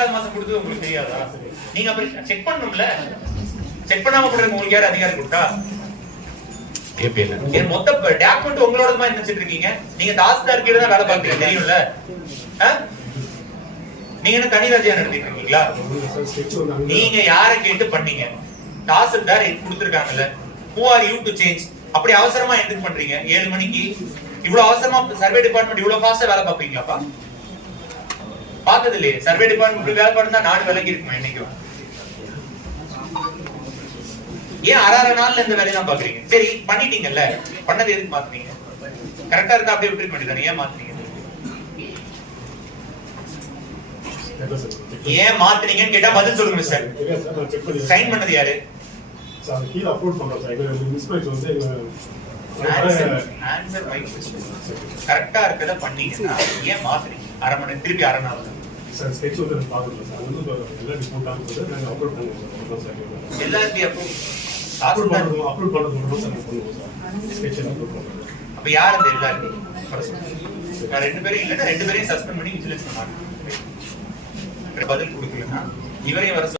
அஞ்சாவது மாசம் கொடுத்தது உங்களுக்கு தெரியாதா? நீங்க அப்படி செக் பண்ணணும்ல. செக் பண்ணாம கொடுக்க உங்களுக்கு யார் அதிகாரம் கொடுத்தா? என் மொத்த டாக்குமெண்ட் உங்களோட மாதிரி நினைச்சிட்டு இருக்கீங்க? நீங்க தாசில்தார் கீழ தான் வேலை பார்க்கறீங்க. தெரியும்ல? நீங்க என்ன தனி ராஜ்யம் நடத்திட்டு இருக்கீங்களா? நீங்க யாரை கேட்டு பண்ணீங்க? Tahsildar கொடுத்துருக்காங்கல்ல. Who are you to change அப்படி அவசரமா எதுக்கு பண்றீங்க? ஏழு மணிக்கு? இவ்வளவு அவசரமா சர்வே டிபார்ட்மெண்ட் இவ்வளவு ஃபாஸ்டா வேலை பார்ப்பீங்களாப்பா? பார்த்தது இல்லையே சர்வே டிபார்ட்மெண்ட் வேலை பார்த்தா நாடு விலகி இருக்குமா என்னைக்கும் ஏன் அரை நாள்ல இந்த வேலையை தான் பாக்குறீங்க? சரி பண்ணிட்டீங்கல்ல. பண்ணது எதுக்கு மாத்துனீங்க? கரெக்டா இருந்தா அப்படியே விட்டுருக்க வேண்டியதானே ஏன் மாத்துனீங்க? ஏன் மாத்துனீங்கன்னு கேட்டா பதில் சொல்லுங்க சார் சைன் பண்ணது யாரு? சார் கீழே அப்லோட் பண்றோம் சார். எங்க மிஸ்மேட்ச் வந்து ஆன்சர் மைக் கரெக்டா இருக்கத பண்ணீங்கன்னா ஏன் மாத்துறீங்க? அரை மணி திருப்பி அரை நாள். சார் ஸ்கெட்ச் வந்து பார்க்கல சார் அது வந்து எல்லா டிஸ்கவுண்டாக போது நாங்கள் அப்லோட் பண்ணுவோம் சார் எல்லாத்தையும் அப்போ அப்லோட் பண்ணுறோம் அப்லோட் பண்ணுறது மட்டும் சார் பண்ணுவோம் சார். ஸ்கெட்ச் அப்லோட் பண்ணுறோம் அப்ப யார் அந்த எல்லாரும் நான் ரெண்டு பேரும் இல்லைன்னா ரெண்டு பேரையும் சஸ்பெண்ட் பண்ணி விஜிலன்ஸ் பண்ணாங்க பதில் கொடுக்கலன்னா இவரையும் வர